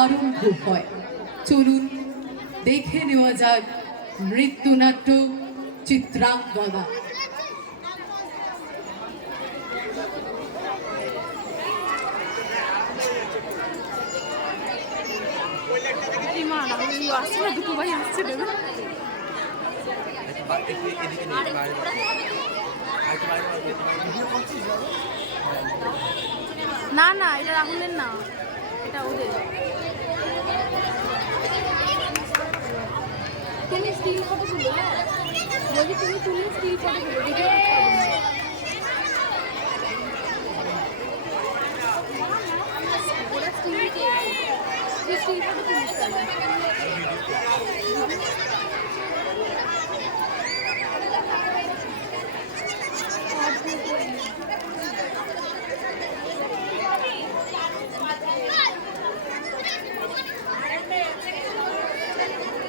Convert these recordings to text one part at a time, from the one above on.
আরম্ভ হয়। চলুন দেখে নেওয়া যাক নৃত্যনাট্য চিত্রাঙ্গদা। না না, এটা রাহুলের না, এটা ওদের। তুমি স্টিল ফটো তুলো, বলছি তুমি তুলে স্টিল ফটো তুলো, ভিডিও করতে হবে না। ওরা স্টিল ফটো তুলিস তাহলে।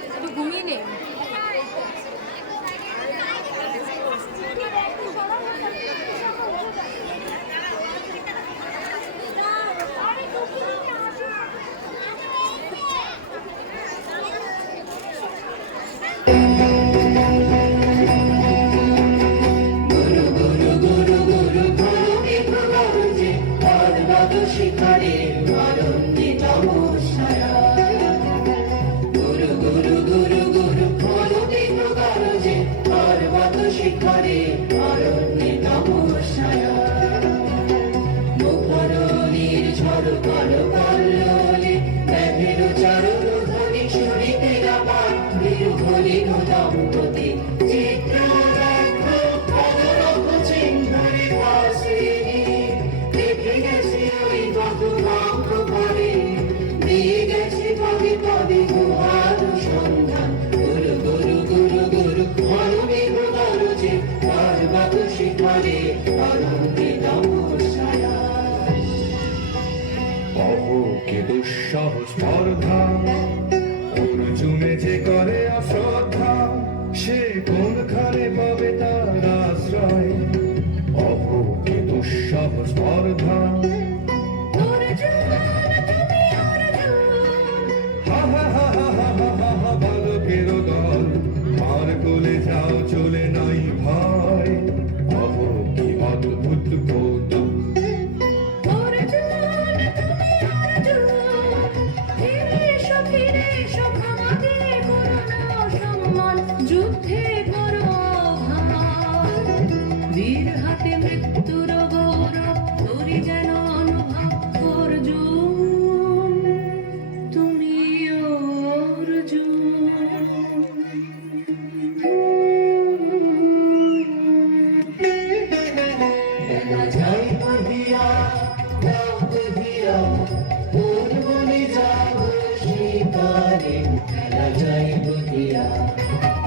একটু ঘুমিয়ে নে। শিকারে আনন্দে তমসারা গুরু গুরু গুরু গুরু ফলো দেখো গরজে পর্বত শিখরে আনন্দে তমসারা মুখরণীর ঝড় করো কল্লোলে মেঘের চারণ ধ্বনি শুনিতে আমার বিরুহলীন দম্পতি চিত্র দেখো পদরক চিহ্নরে পাশে দেখে গেছে ওই মধুরঙ্গ পরে দিয়ে গেছে পদে পদে গুহার সন্ধান গুরু গুরু গুরু গুরু মরমে গরজে পর্বত শিখরে আনন্দে তমসারা অহোকে দুঃসহ স্পর্ধা অর্জুনে যে করে অশ্রদ্ধা সে কোনখানে পাবে তার আশ্রয় অহোকে দুঃসহ স্পর্ধা বালকের দল মার কোলে যাও চলে নাই ভয় অহোকে অদ্ভুত কৌতুক যুদ্ধে করো বীর হাতে মৃত্যুর গৌরব তোরি যেন অনুভব অর্জুন তুমি অর্জুন যাই বহিয়া দাও বহিয়া কোন বনে যাব শিকারে খেলা যাই বহিয়া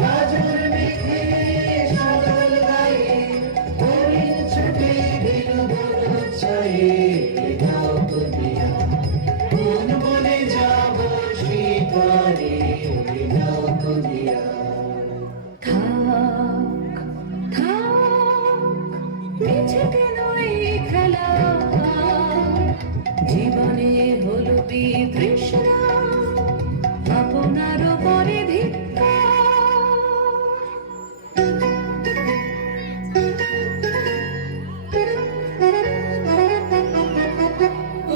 গাজর মেঘে সাগর গায়ে হরিণ ছুটে দিল বন ছায়ে দাও বহিয়া কোন বনে যাব শিকারে দাও বহিয়া থাক থাক মিছে কেন এই খেলা জীবনে হলো বিতৃষ্ণা আপনার পরে ভিক্ষা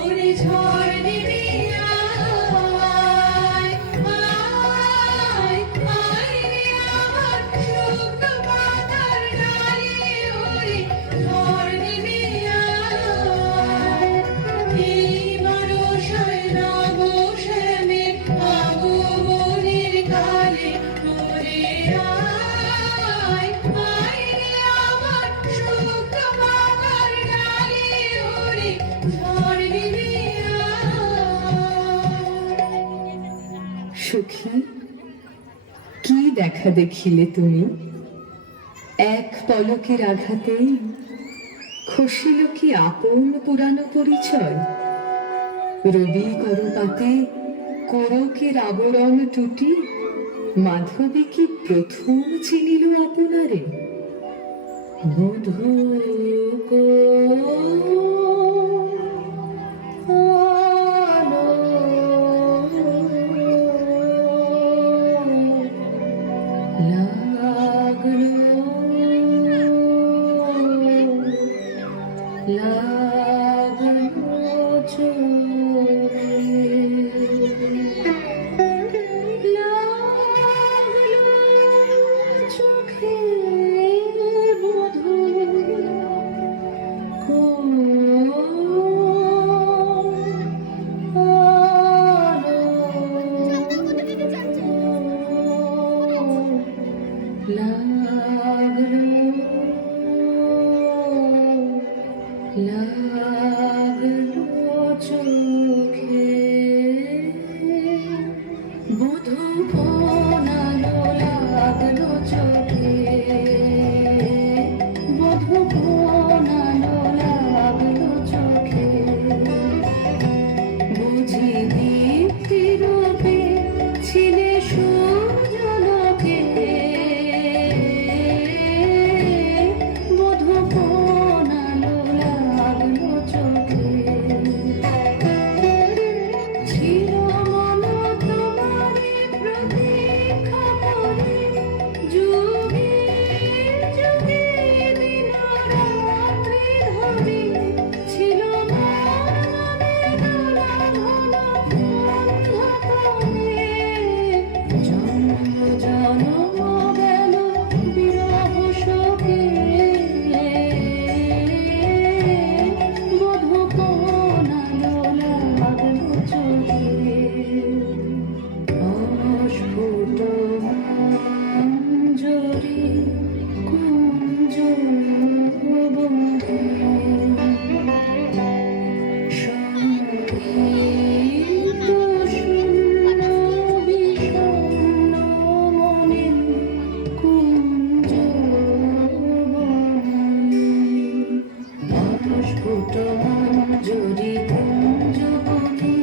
ওরে ঝড় দিবি আয় আয় আয় রে আমার শুকনো পাতার ডালে ওরে ঝড় দিবি আয় এই বরষায় রাগো শ্যামে আগমনের কালে ওরে আয় আয় রে আমার শুকনো পাতার ডালে ওরে ঝড় দিবি সখী, কি দেখা দেখিলে তুমি? এক পলকের আঘাতেই খসিল কি আপন পুরানো পরিচয়? রবি করপাতে কোরকের আবরণ টুটি মাধবী কি প্রথম চিনিল আপনারে? মধুকো আলো লাগলো চোখে, লাগলো চোখে মধুর কোন লাগলো চোখে বধূ কোনালো লাগলো চোখে, বধূ কোনালো লাগলো চোখে, বুঝি দীপ্তি রূপে ছিলে সূর্যালোকে, বধূ কোনালো লাগলো চোখে, ছিল মন তোমারে প্রতীক্ষা করে, যুগে যুগে দিন রাত্রি ধরে, ছিল মনে দোলা ভোলা অন্ধকারে, জন্ম জন্ম গেল বিরহ শোকে, বধূ কোনালো লাগলো চোখে, অস্ফুট মঞ্জরি কুঞ্জ বন্ধে, সঙ্গীত শূন্য বিষণ্ণ মনে কুঞ্জ বনে, অস্ফুট মঞ্জরি কুঞ্জ বনে,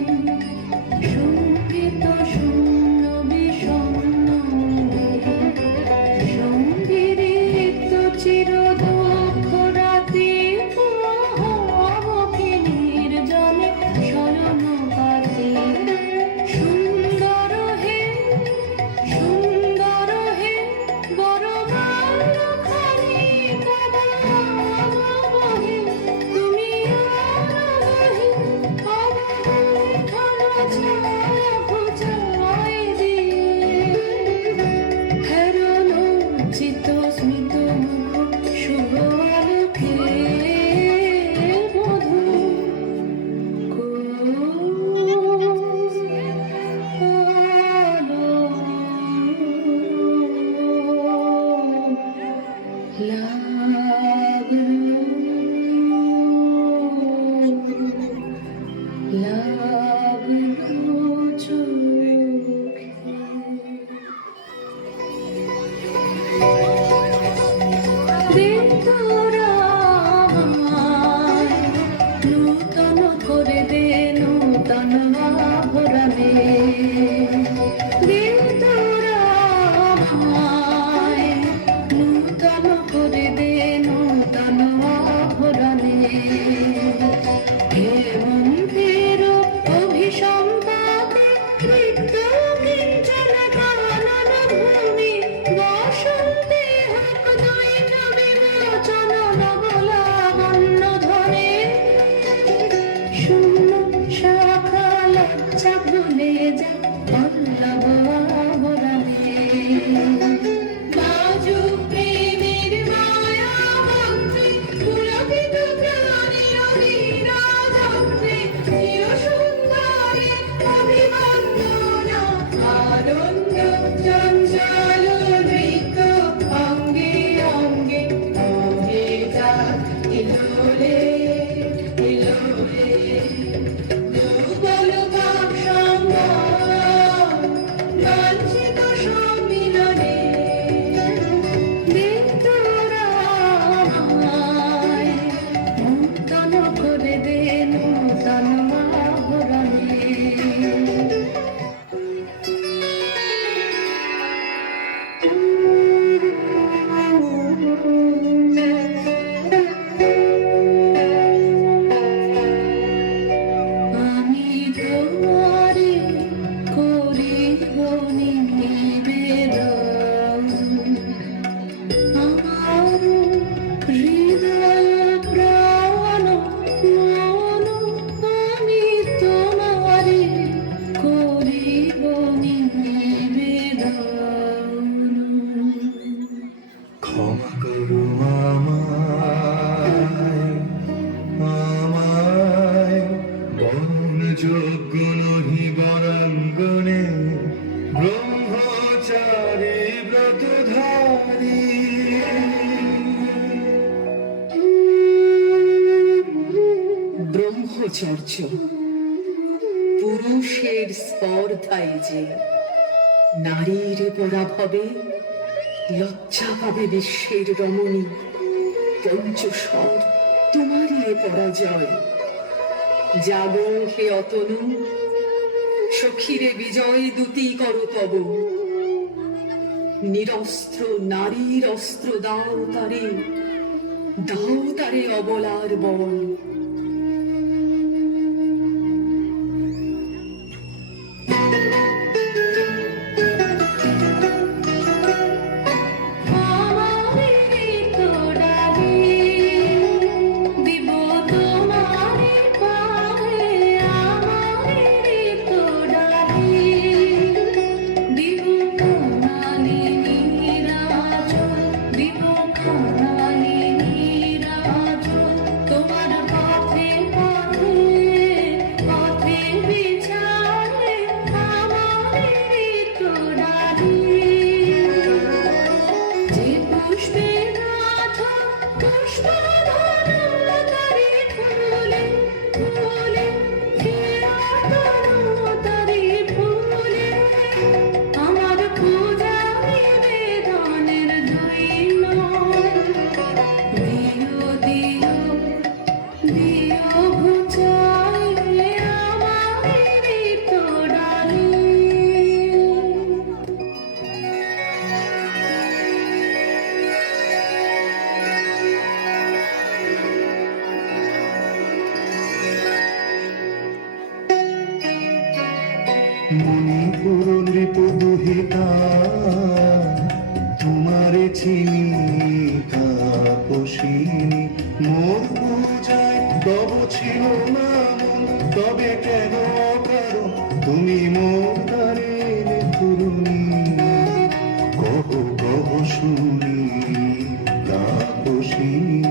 সঙ্গীত শূন্য বিষণ্ণ মনে, সঙ্গীত চির দুঃখ রাতে প্রহবকে নির্জনে শয়ন পাতে, সুন্দর হে গরমালখানি কাদাব বহে, তুমি অনবহে অবগুণ্ঠন ছায়া ঘুচায় দিয়ে, হেরলো চিত স্মিত মুখ শুভ আলোকে, বধূ লাগলো চোখে। দিন তোরা আমায় নূতন করে দে নূতন আভরণে, দিন তোরা আমায় নূতন করে দে নূতন আভরণে, হেমন্তের অভিসম্পাতে রিক্ত কিঞ্চন কানন ভূমি, বসন্তে হোক দৈন বিমোচন নবলাবণ্য ধরে, শূন্য শাখা লজ্জা ভুলে যা পল্লব আভরণে, বাজু প্রেমের মায়া মন্ত্রে পুলকিত প্রাণের বিরাজন্ত্রে, চির সুন্দরে অভিবন্দনা আনন্দ চঞ্চল নৃত্য অঙ্গে অঙ্গে মোহে যা ইলোলে ইলোলে, যুগল ভাব সম্ভব নহি বরাঙ্গনে ব্রহ্মচারী ব্রতধারী। ব্রহ্মচর্য পুরুষের স্পর্ধায় যে নারীর পরাভবে লজ্জা পাবে বিশ্বের রমণী। পঞ্চস্বর তোমারই এ পরাজয়। জাগো হে অতনু, সখীরে বিজয় দূতি করো তব। নিরস্ত্র নারীর অস্ত্র দাও তারে অবলার বল। মণিপুর নৃপদুহিতা তোমারে চিনি তাপসিনী। মোর পূজায় তব ছিল নাম, তবে কেন কারণ তুমি মোর দ্বারের তরুণী। কহ কহ শুনি তাপসিনী।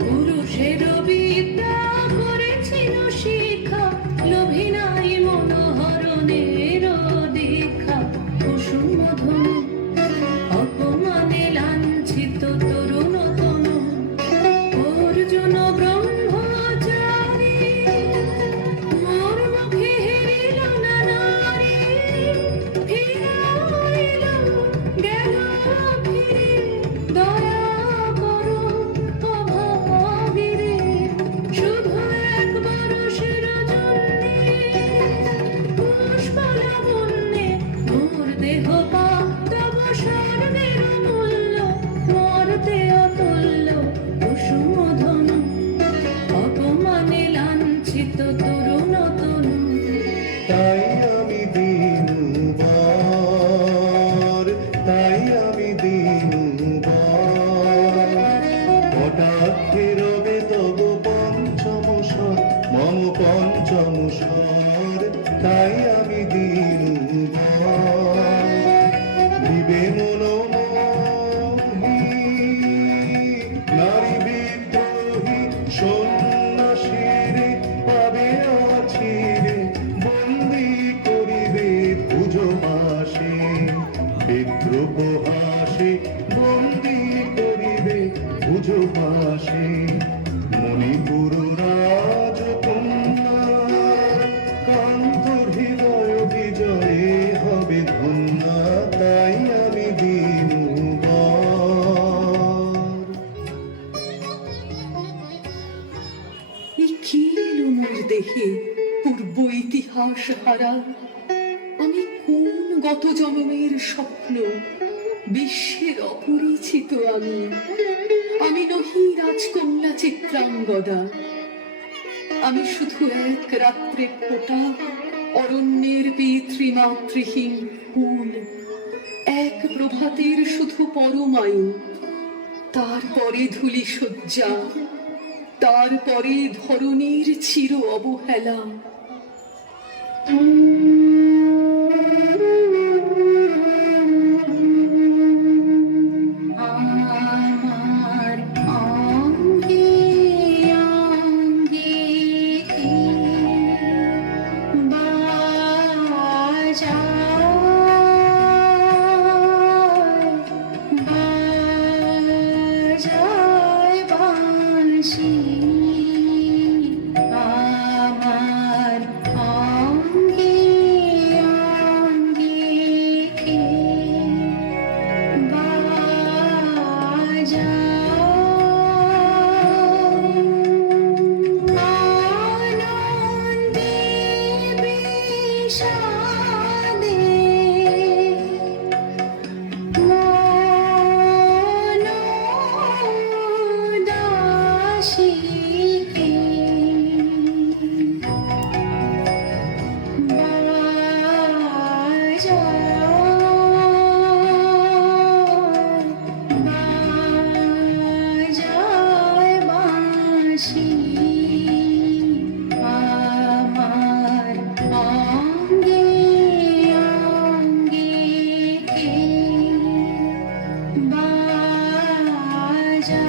পুরুষের বিদ্যা করেছিল শিক্ষা, লোভী নাই মনোহরণের দীক্ষা। কুসুম ধনু অপমানে লাঞ্ছিত তরুণ তনু, অর্জুন ব্রহ্মচারী মোর মুখে হেরিল না নারী। ফিরাইল গেল ফিরে, দয়া করো অভাগীরে। শুধু একবার শিরজন্যে পুষ্পলাবণ্যে মোর দেহ পাপ তব স্বর্ণের মূল্য। মরতে অতুল্য কুসুম ধনু, অপমানে লাঞ্ছিত তরুণ তনু। তাই আমি দিনুবার, তাই আমি দিনুবার। কটাক্ষে রবে তব পঞ্চম স্বর, মম পঞ্চম স্বর। তাই আমি দিনুবার। দিবে মনোমোহী নারী বিদ্রোহী সন্ন্যাসীরে পাবে আছিরে, বন্দি করিবে পুজো পাশে। বিদ্রোহ হাসে বন্দি করিবে পুজো পাশে। মণিপুর রাজকন্যা কান্তর হৃদয় বিজয়ে হবে ধন্যা। তাই আমি দিনুবার। এ কি এলো মোর দেহে পূর্ব ইতিহাস হারা? আমি কোন গত জন্মের স্বপ্ন? বিশ্বের অপরিচিত আমি নহি রাজকন্যা চিত্রাঙ্গদা। আমি শুধু এক রাত্রে ফোটা অরণ্যের পিতৃমাতৃহীন ফুল, এক প্রভাতের শুধু পরমায়ু। তারপরে ধূলি শয্যা, তারপরে ধরণীর চির অবহেলা। আমার অঙ্গে অঙ্গে বাজে বাজায় বাঁশি আমার অঙ্গে অঙ্গে কে বাজায় আনন্দে বিষাদে মন উদাসীকে বাজায় বাঁশি আমার অঙ্গে অঙ্গে কে বাজায়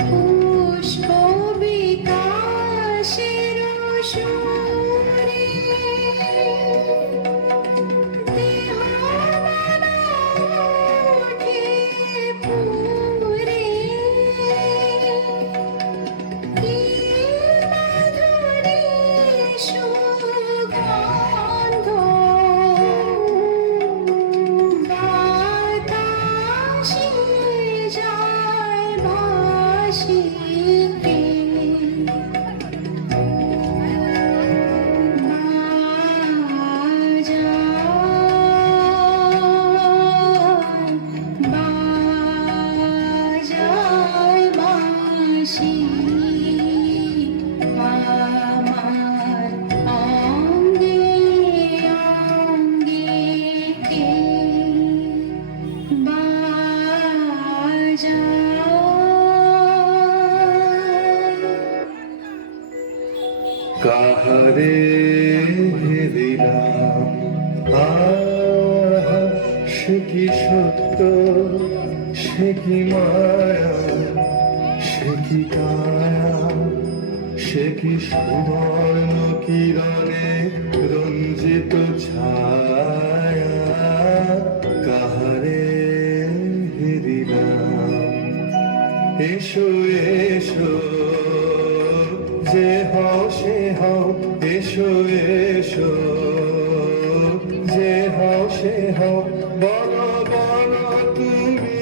পুষ্প বিকাশের সুরে দেহ মন ওঠে পুরে কি মাধুরী সুগন্ধ বাতাসে যায় ভাসিতে বাজায় বাঁশি আমার অঙ্গে অঙ্গে কে বাজায় কাহারে দিলাম আহা সে কি সত্য সে কি মায়া সে কি কায়া সে কি সুবর্ণ কিরণে রঞ্জিত ছায়া কাহারে দিলাম এসো এসো যে হও সে হও এসো এসো যে হও সে হও বলো বলো তুমি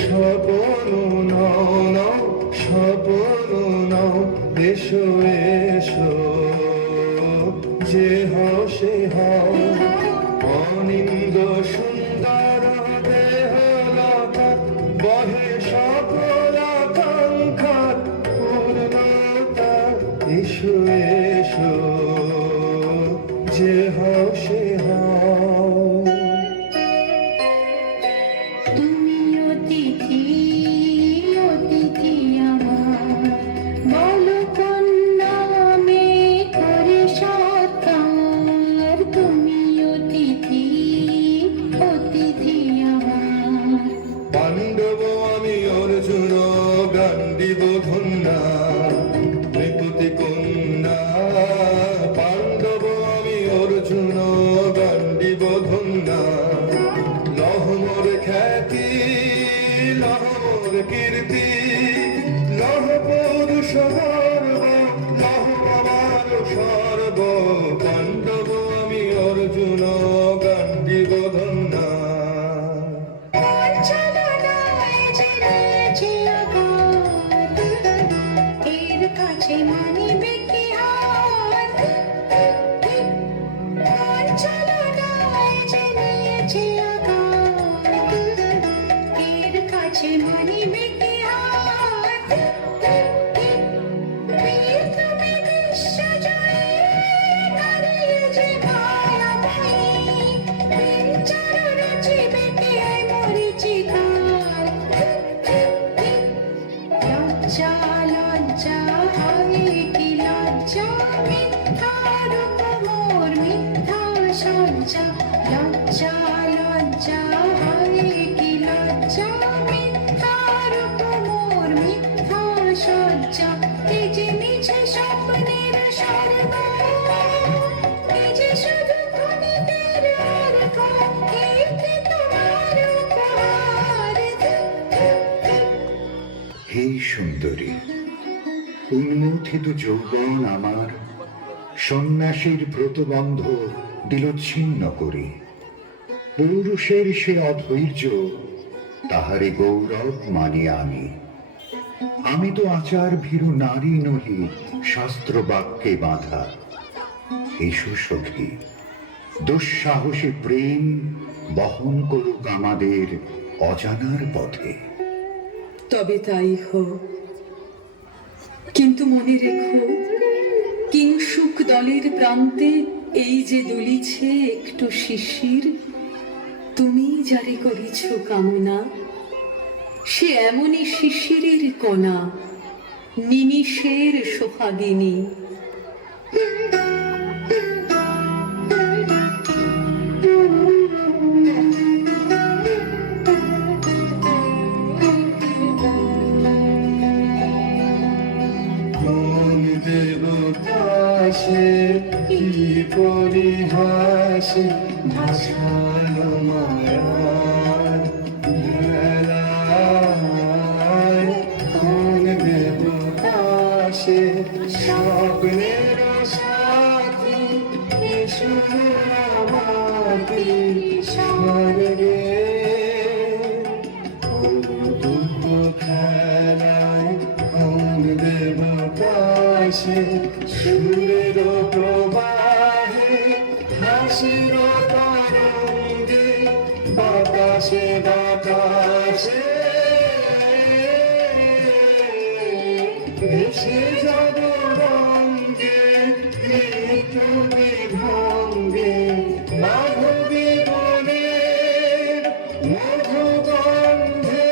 স্বপন নাও নাও স্বপন নাও এসো এসো যে হও সে হও অনিন্দ সুন্দর দেহ লতা বহে সকল আকাঙ্ক্ষার পূর্ণতা এসো এসো যে হও সে হও তুমি অতিথি অতিথি আমার বলো কোন নামে করে সৎকার তুমি অতিথি অতিথি আমার পাণ্ডব আমি অর্জুন গান্ডীব ধন্যা নৃপতি কন্যা পাণ্ডব আমি অর্জুন গান্ডীব ধন্যা লহমর খ্যাতি লহমর কীর্তি লহ পুরুষ গর্ব লহ আমার সর্ব পাণ্ডব আমি অর্জুন গান্ডীব ধন্যা এর কাছে মানিবে কি হাত চলনায় জেনেছে আঘাত এর কাছে মানিবে কি হাত তুমি বিশ্ব জয়ে দাঁড়িয়েছে মায়া বিচার রচিবে কে মরিচিকার লজ্জা লজ্জা হয় কি লজ্জা মিথ্যার মোর মিথ্যা সজ্জা লজ্জা লজ্জা হয় কি লজ্জা মিথ্যার মোর মিথ্যা সজ্জা এই যে মিছে স্বপ্নের স্বর্গ এই যে শুধু ক্ষণিকের অর্ঘ এই যে তোমার উপহার হে সুন্দরী, উন্মথিত যৌবন আমার সন্ন্যাসীর ব্রতবন্ধ দিল ছিন্ন করি। পুরুষের সে অধৈর্য তাহারে গৌরব মানি আমি তো আচার ভীরু নারী নহি, শাস্ত্র বাক্যে বাঁধা। এসো সখী, দুঃসাহসী প্রেম বহন করুক আমাদের অজানার পথে। তবে তাই হোক, কিন্তু মনে রেখো, কিংসুক দলের প্রান্তে এই যে দুলিছে একটু শিশির, তুমি যারে করিছ কামনা, সে এমনই শিশিরের কণা, নিমিষের সোহাগিনী। কোন দেবতাসে কি পরিহাসে ভাসালো মায়ার ভেলায়। কোন দেবতাসে স্বপ্নের সাথী সুরাবাতি স্বর্গে দুঃখ খেলায়। কোন দেবতাসে সুরের প্রবাহে হাসির তরঙ্গে বাতাসে বাতাসে ভেসে যাব রঙ্গে মৃত্যু বিভঙ্গে মাধবী বনে মধুগন্ধে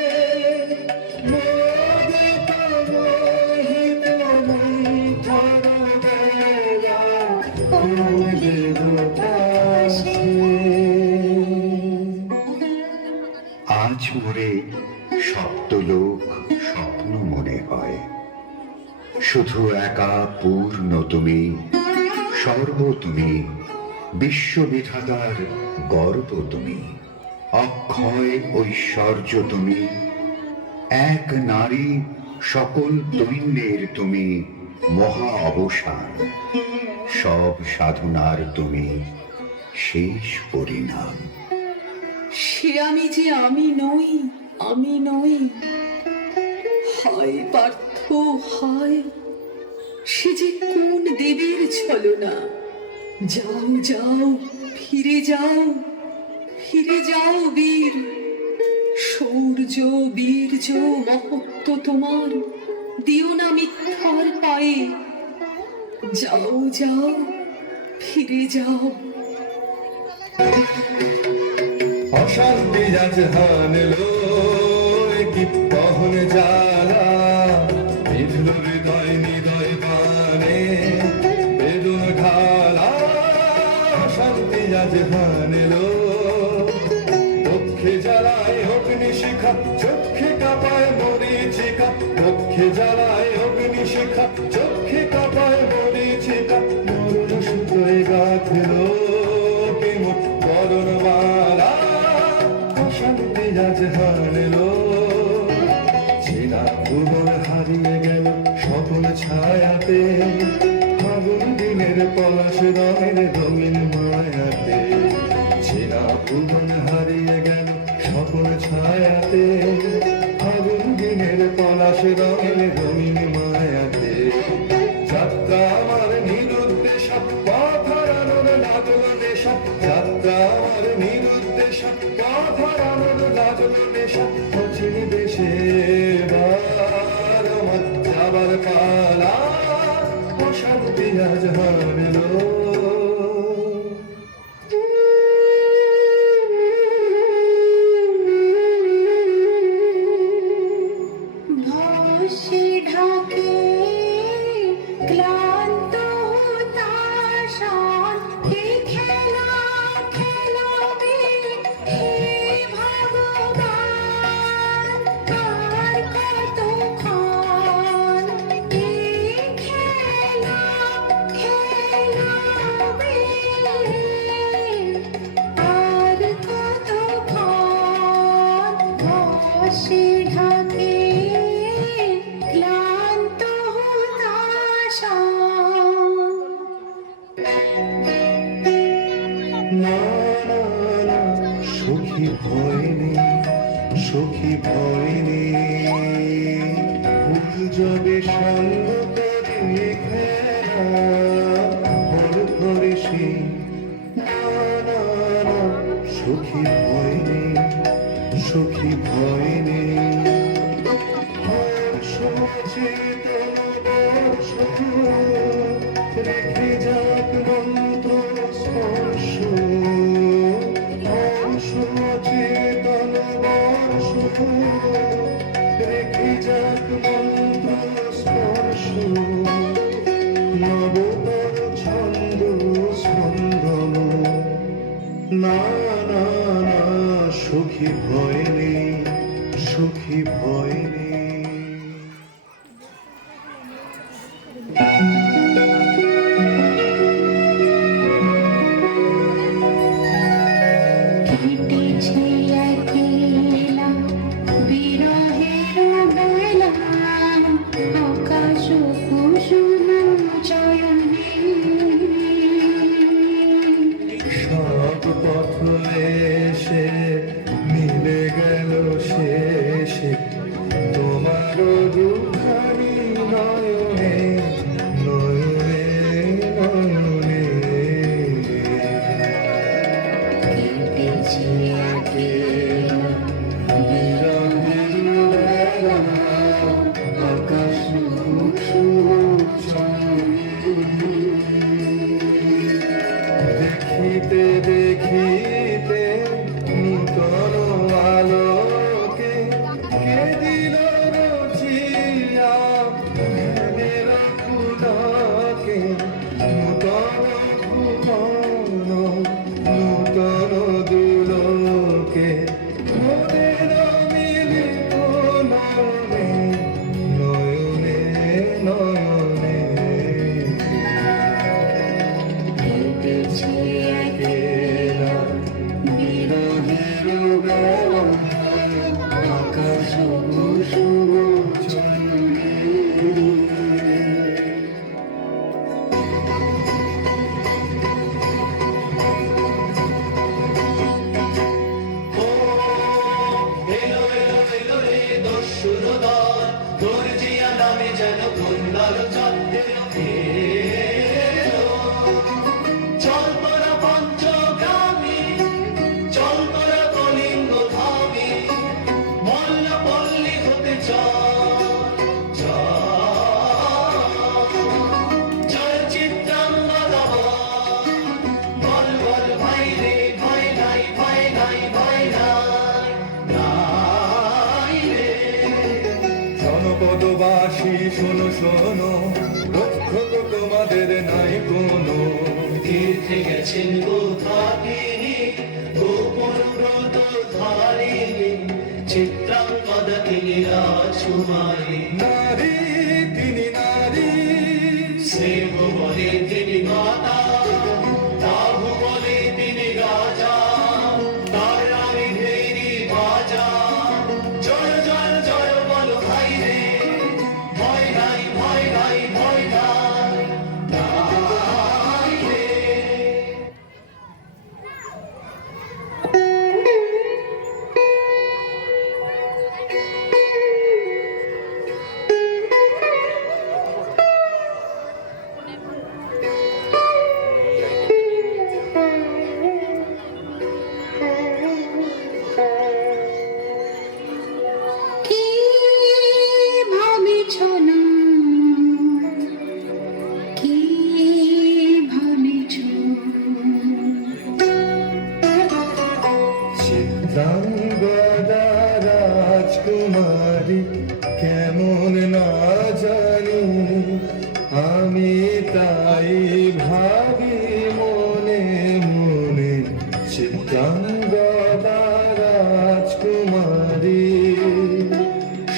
মোদিত মোহিত মন্থর বেলা। কোন দেবতাসে আজ মোরে সপ্তলোক স্বপ্ন মনে হয়, শুধু একা পূর্ণ তুমি, সর্ব তুমি, বিশ্ববিধাতার গর্ব তুমি, অক্ষয় ঐশ্বর্য তুমি, এক নারী সকল দৈন্যের তুমি, মহা অবসান, সব সাধনার তুমি শেষ পরিণাম। সে আমি যে আমি নই, আমি নই। হায় পার্থ হায়, সে যে কোন দেবীর ছলনা। যাও যাও, ফিরে যাও, ফিরে যাও বীর। শৌর্য বীর্য মহত্ব তোমার, দিও না মিথ্যার পায়ে। যাও যাও, ফিরে যাও। অশান্তি যাচ্ছে হানলো কি দহন জ্বালা, বিধল হৃদয় হৃদয় গানে বেদন ঢালা। অশান্তি যাচ্ছে হানলো পক্ষে জ্বালায় অগ্নিশিখা, চক্ষে কাঁপায় মরীচিকা। পক্ষে জ্বালায় অগ্নিশিখা, চক্ষে কাঁপায় মরীচিকা। মরণ সূত্রে গাঁথলো কেমন বদনবালা। অশান্তি আজ হারলো, চেনা ভুবন হারিয়ে গেল স্বপন ছায়াতে। ফাগুন দিনের পলাশ রঙের রঙিন মায়াতে। চেনা ভুবন হারিয়ে গেল স্বপন ছায়াতে। ফাগুন দিনের পলাশ রঙের রঙিন মায়াতে। যাত্রা আমার নিরুদ্দেশা, পথ হারানোর লাগলো নেশা। যাত্রা আমার নিরুদ্দেশা, পথ হারানোর লাগলো নেশা। অচিন দেশে এবার আমার যাবার পালা। অশান্তি আজ হারলো। ভস্মে ঢাকে ক্লান্ত হতাশার কে খেলা খেলাবে হে ভগবান। আর কতক্ষণ এই খেলা সখী ভয় নেই, সখী ভয় নেই, ফুল যবে সঙ্গ করে খেলা ভর ভরে সে না না না, সখী ভয় নেই, সখী ভয় নেই, হর্ষ চেতন বর্ষ রেখে যাক মন্ত্র স্পর্শ, হর্ষ চেতন বর্ষ রেখে যাক মন্ত্র স্পর্শ, নবতর ছন্দ স্পন্দন না না না, সখী ভয় নেই, সখী ভয় নেই। কেটেছে একলা বিরহের বেলা, আকাশ কুসুম চয়নে। সব পথ এসে মিলে গেল শেষে তোমার দুখানি নয়নে নয়নে নয়নে। কেটেছে একলা বিরহের বেলা, আকাশ কুসুম চয়নে। দেখিতে দেখিতে নূতন আলোকে কে দিল রচিয়া ধ্যানের পুলকে, নূতন ভুবন নূতন দুলোকে মোদের মিলিত নয়নে নয়নে নয়নে। কেটেছে একলা বিরহের বেলা, আকাশ কুসুম চয়নে। ও এলো এলো এলো রে দস্যুর দল, তোর জিয়া নামে যেন কন্যার চন্দ্র এলো। চল তোরা পঞ্চগ্রামী, চল তোরা কলিঙ্গ ধামী, মল্ল পল্লী হতে চল চল। জয় চিত্রাঙ্গদা বল বল ভাই রে, ভয় নাই ভয় নাই ভয় নাই নাই রে। জনপদবাসী শোনো শোনো, রক্ষক তোমাদের নাই কোনো। তীর্থে গেছেন গোধারিণী, গোপন ব্রত ধারিণী, চিত্রাঙ্গদা তিনি রাজকুমারী। নারী তিনি নারী, স্নেহ বলে তিনি মাতা, তাহু বলে তিনি রাজা, তার রানী ভেরি বাজা। জয় জয় জয় বলো ভাই রে, ভয় নাই ভয় নাই ভয় নাই নাই রে। কি ভাবিছ না, কি ভাবিছ, চিত্রাঙ্গদা রাজকুমারী কেমন না জানি, আমি তাই ভাবি মনে মনে। চিত্রাঙ্গদা রাজকুমারী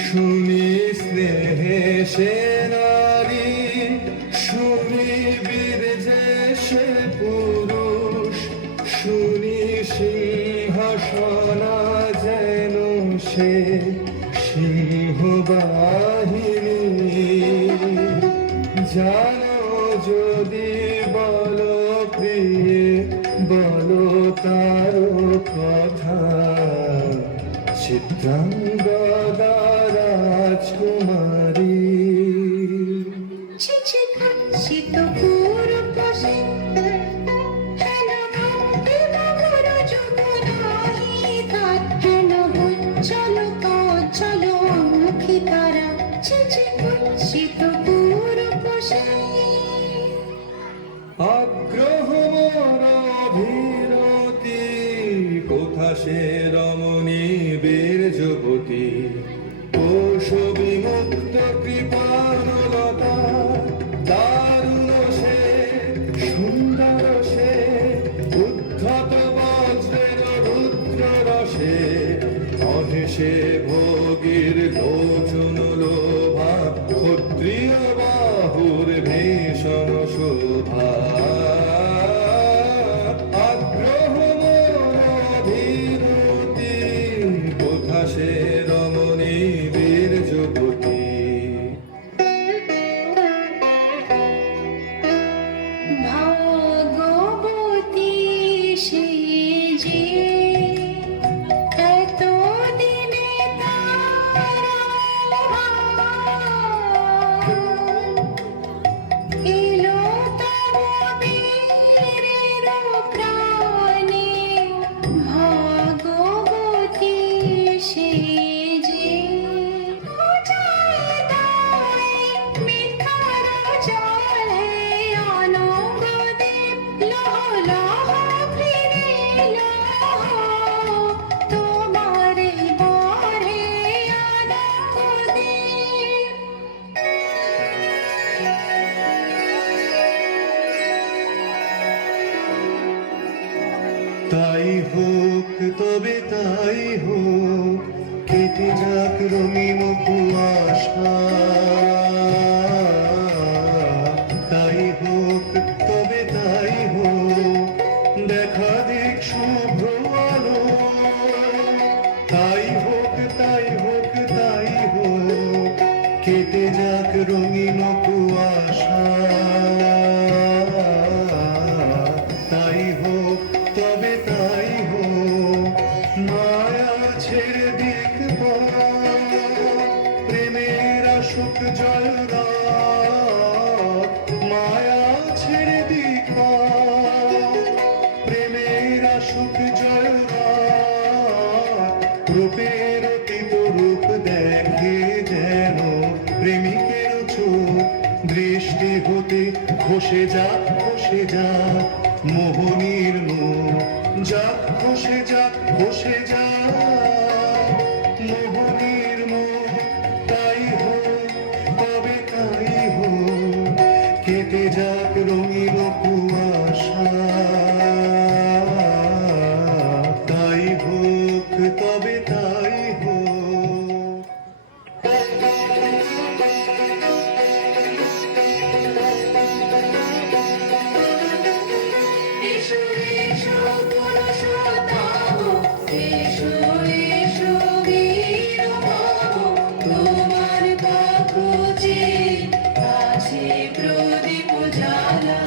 শুনি স্নেহে সে নারী, শুনি বীর যে সে পুরুষ, শুনি সিংহাসনা যেন সে সিংহবাহিনী। জানো যদি বলো প্রিয়ে, বলো তার কথা। চিত্রাঙ্গদা রাজকুমারী চিচি কুৎসিত পূর্বশে হেন ভক্তি মধুর যুগ নাহি তার হেন উজ্জ্বল কজ্জ্বল মুখী তারা চিচি কুৎসিত পূর্বশে আগ্রহ মোর অভিরতি কোথা সে রমণী বীর যুবতী কোশ বিমুক্ত কৃপানলতা দারুণ সে সুন্দর সে উদ্ধত বজ্রের রুদ্র রসে অহেসে ভোগীর লোচন লোভা ক্ষত্রিয় বাহুর ভীষণ শোভা আগ্রহ মোর অভিরতি কোথা সে রমণী বীর যুবতী ভাগবতী সে যে এত দিনে এলো তব বীরের প্রাণে ভাগবতী সে যে মিঠার জলে অনঙ্গদেব লহ লহ ফিরে লহ তোমারে বরে অনঙ্গদেব তাই হোক তবে তাই হোক কেটে যাক রঙিন কুয়াশা তাই হোক তবে তাই হোক দেখা দিক শুভ্র আলো তাই হোক তাই হোক তাই হোক কেটে যাক রঙিন কুয়াশা তাই হোক তবে তাই হোক মায়া ছেড়ে দিক প্রেমের আসুক জয় মায়া ছেড়ে দিক প্রেমের আসুক জয় রূপের অতীত রূপ দেখে যেন প্রেমিকের চোখ দৃষ্টি হতে খসে যা মোহনীর মুখ যাক খসে যা মোহনীর মুখ তাই হোক তবে তাই হোক কেটে যাক রঙিন কুয়াশা তাই হোক তবে তাই হোক এসো এসো পুরুষোত্তম এসো এসো বীর ভব তোমার পথ যে আছে প্রদীপ জ্বালা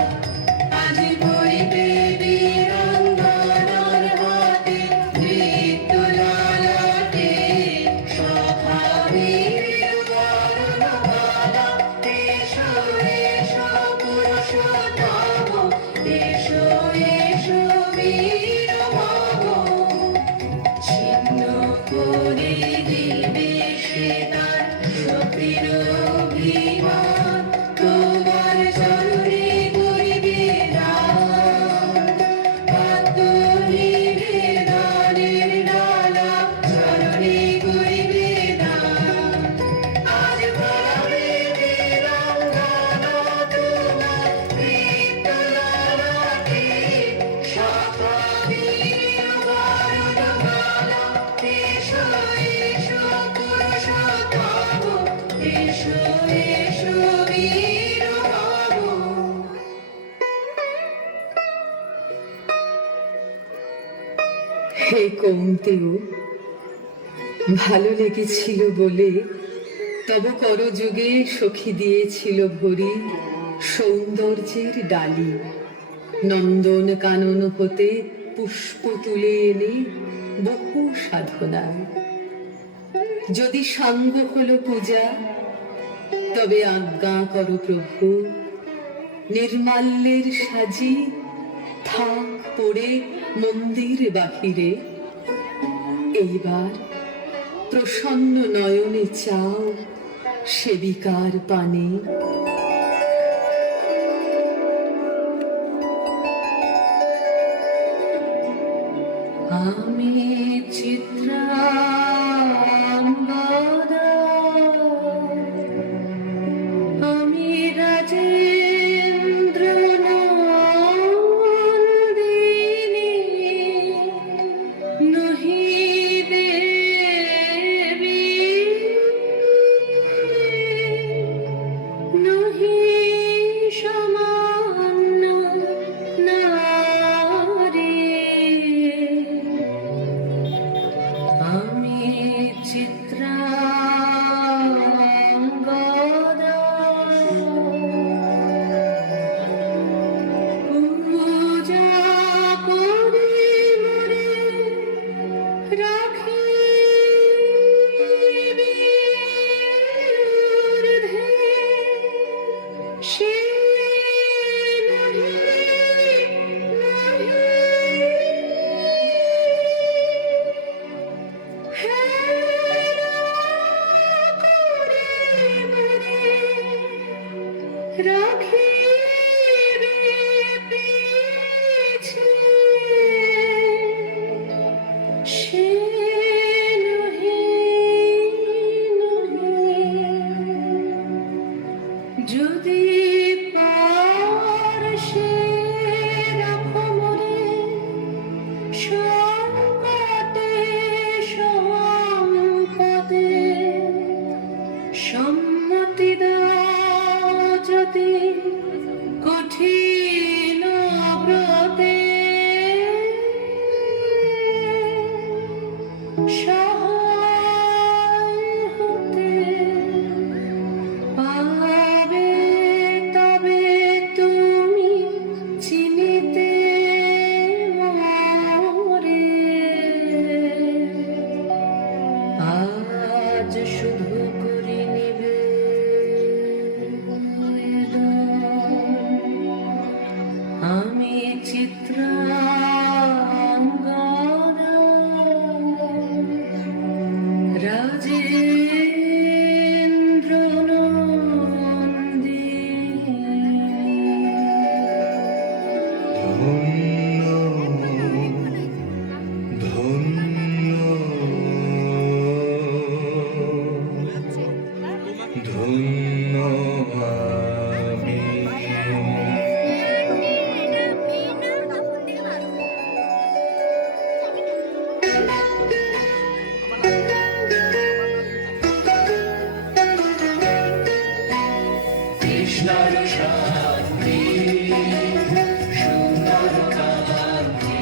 আজ করিবে বীরাঙ্গনার হাতে নৃত্য লালাটে সখা বীর বরণমালা এসো এসো পুরুষোত্তম এসো এসো বীর ভব ছিন্ন করে দিবে সে তার সতীর অভিমান তোমার চরণে করিবে দান পাদ্য নিবেদনের ডালা চরণে করিবে দান আজ বলাবে বীরাঙ্গনা তোমার নৃত্য লালাটে সখা বীর বরণমালা এসো এসো পুরুষোত্তম এসো এসো বীর ভব হে কৌন্তেয় ভালো লেগেছিল বলে তব করযুগে সখী দিয়েছিল ভরি সৌন্দর্যের ডালি নন্দন কানন হতে পুষ্প তুলে এনে বহু সাধনায় যদি সাঙ্গ হলো পূজা, তবে আজ্ঞা করো প্রভু, নির্মাল্যের সাজি থাক পড়ে মন্দির বাহিরে। এইবার প্রসন্ন নয়নে চাও সেবিকার পানে। আমি চিত্রাঙ্গদা, আমি রাজেন্দ্র নন্দিনী, নহি দেবী নহি সামান্য নারী। আমি চিত্রাঙ্গদা, পূজা করি মরে রাখিবি ঊর্ধ্বে, সে নহি রাখিবে পিছে, সে নহি যদি পারসে রাখো মোরে সংকটে সম্পদে, সম্মতি দাও যদি কঠিন ব্রতে, সহায় হতে পাবে তবে তুমি চিনিতে মোরে। আজ শুধু করি নিবেদন, আমি চিত্রাঙ্গদা, রাজেন্দ্র নন্দিনী। ধন্য ধন্য আমি। কৃষ্ণর শান্তি সুন্দর কান্তি,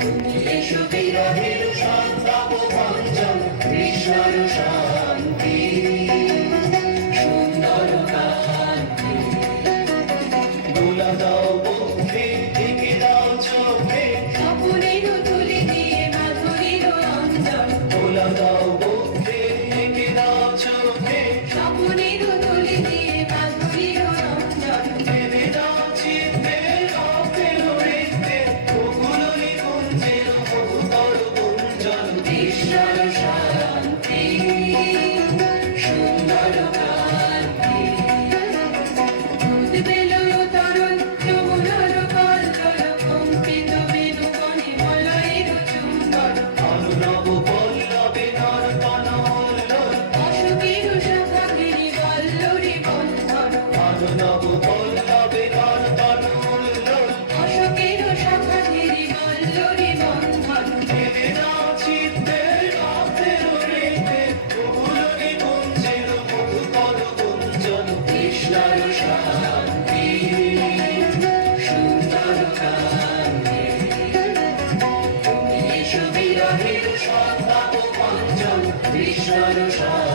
তুমি এসো বিরহের সন্তাপ ভঞ্জন। কৃষ্ণর শান্তি সুন্দর কান্তি, দোলা দাও বক্ষে ঢেকে দাও চোখে, স্বপনের তুলি দিয়ে মাধুরীর রঞ্জন, দোলা দাও বক্ষে ঢেকে দাও চোখে, স্বপনের তুলি দিয়ে মাধুরীর রঞ্জন, ভেবে দাও চিত্তে রক্তের হৃদে, ওগুলো নিকুঞ্জের মধুকর গুঞ্জন। কৃষ্ণর শান্তি সুন্দর কান্তি, দুধ বেলুর তরল যমুনার কল্লোল, কম্পিত বেণুবনে মলয়ের চুম্বন, অনুরব পল্লবে নর্তন উল্লোল, অশোকের শাখা ঘিরে বল্লরী বন্ধন, অনুরব পল্লবে নর্তন উল্লোল, অশোকের শাখা ঘিরে বল্লরী বন্ধন, ভেবে দাও চিত্তে রক্তের হৃদে, ওগুলো নিকুঞ্জের মধুকর গুঞ্জন। কৃষ্ণর শান্তি সুন্দর কান্তি, তুমি এসো বিরহের সন্তাপ ভঞ্জন। কৃষ্ণর শান্তি